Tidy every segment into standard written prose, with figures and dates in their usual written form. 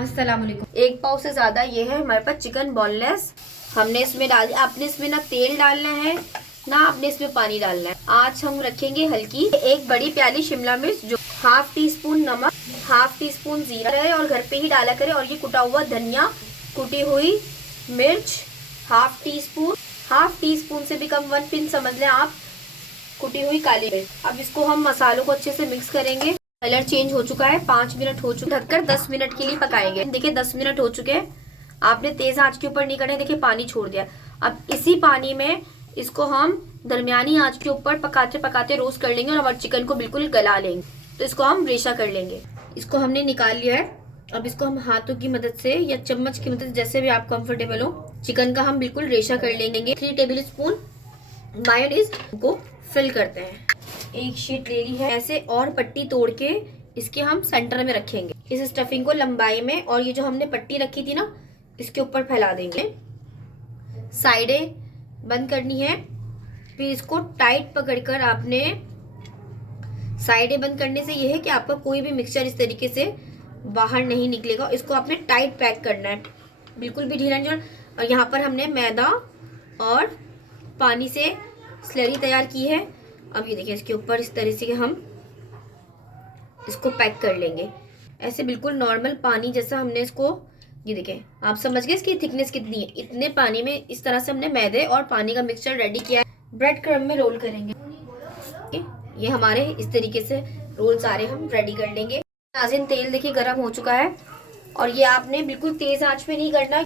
अस्सलाम वालेकुम। एक पाव से ज्यादा ये है हमारे पास चिकन बोनलेस। हमने इसमें डाल, आपने इसमें ना तेल डालना है ना आपने इसमें पानी डालना है। आज हम रखेंगे हल्की एक बड़ी प्याली शिमला मिर्च, जो हाफ टी स्पून नमक, हाफ टी स्पून जीरा है और घर पे ही डाला करें। और ये कुटा हुआ धनिया, कुटी हुई मिर्च हाफ टी स्पून से भी कम, 1 पिंच समझ लें आप, कुटी हुई काली मिर्च। अब इसको हम मसालों को अच्छे से मिक्स करेंगे। कलर चेंज हो चुका है, 5 मिनट हो चुके, ढककर 10 मिनट के लिए पकाएंगे। देखिए 10 मिनट हो चुके हैं। आपने तेज आंच के ऊपर नहीं करना है, देखिए पानी छोड़ दिया। अब इसी पानी में इसको हम दरमियानी आंच के ऊपर पकाते पकाते रोस्ट कर लेंगे और हमारे चिकन को बिल्कुल गला लेंगे। तो इसको हम रेशा कर लेंगे। इसको हमने निकाल लिया है। अब इसको हम हाथों की मदद से या चम्मच की मदद, जैसे भी आप कंफर्टेबल हो, चिकन का हम बिल्कुल रेशा कर लेंगे। 3 टेबल स्पून मायोनीज को फिल करते हैं। एक शीट ले ली है ऐसे, और पट्टी तोड़ के इसके हम सेंटर में रखेंगे। इस स्टफिंग को लंबाई में, और ये जो हमने पट्टी रखी थी ना, इसके ऊपर फैला देंगे। साइडें बंद करनी है। फिर इसको टाइट पकड़कर आपने, साइडें बंद करने से ये है कि आपका कोई भी मिक्सचर इस तरीके से बाहर नहीं निकलेगा। इसको आपने टाइट पैक करना है, बिल्कुल भी ढीला नहीं। और यहाँ पर हमने मैदा और पानी से स्लरी तैयार की है। अब ये देखिए इसके ऊपर इस तरह से हम इसको पैक कर लेंगे, ऐसे बिल्कुल नॉर्मल पानी जैसा हमने इसको, ये देखें आप समझ गए इसकी थिकनेस कितनी है। इतने पानी में इस तरह से हमने मैदे और पानी का मिक्सचर रेडी किया है। ब्रेड क्रम्ब में रोल करेंगे। ये हमारे इस तरीके से रोल सारे हम रेडी कर लेंगे। नाज़रीन तेल देखिए गर्म हो चुका है, और ये आपने बिल्कुल तेज आंच पे नहीं करना,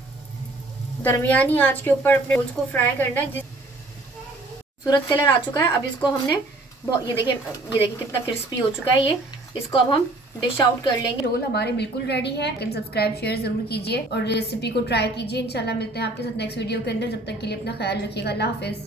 दरमियानी आंच के ऊपर अपने रोल्स को फ्राई करना है। सूरत कलर आ चुका है। अब इसको हमने, ये देखिए कितना क्रिस्पी हो चुका है ये। इसको अब हम डिश आउट कर लेंगे। रोल हमारे बिल्कुल रेडी है। लेकिन सब्सक्राइब शेयर जरूर कीजिए और रेसिपी को ट्राई कीजिए। इंशाल्लाह मिलते हैं आपके साथ नेक्स्ट वीडियो के अंदर। जब तक के लिए अपना ख्याल रखिएगा। अल्लाह हाफिज।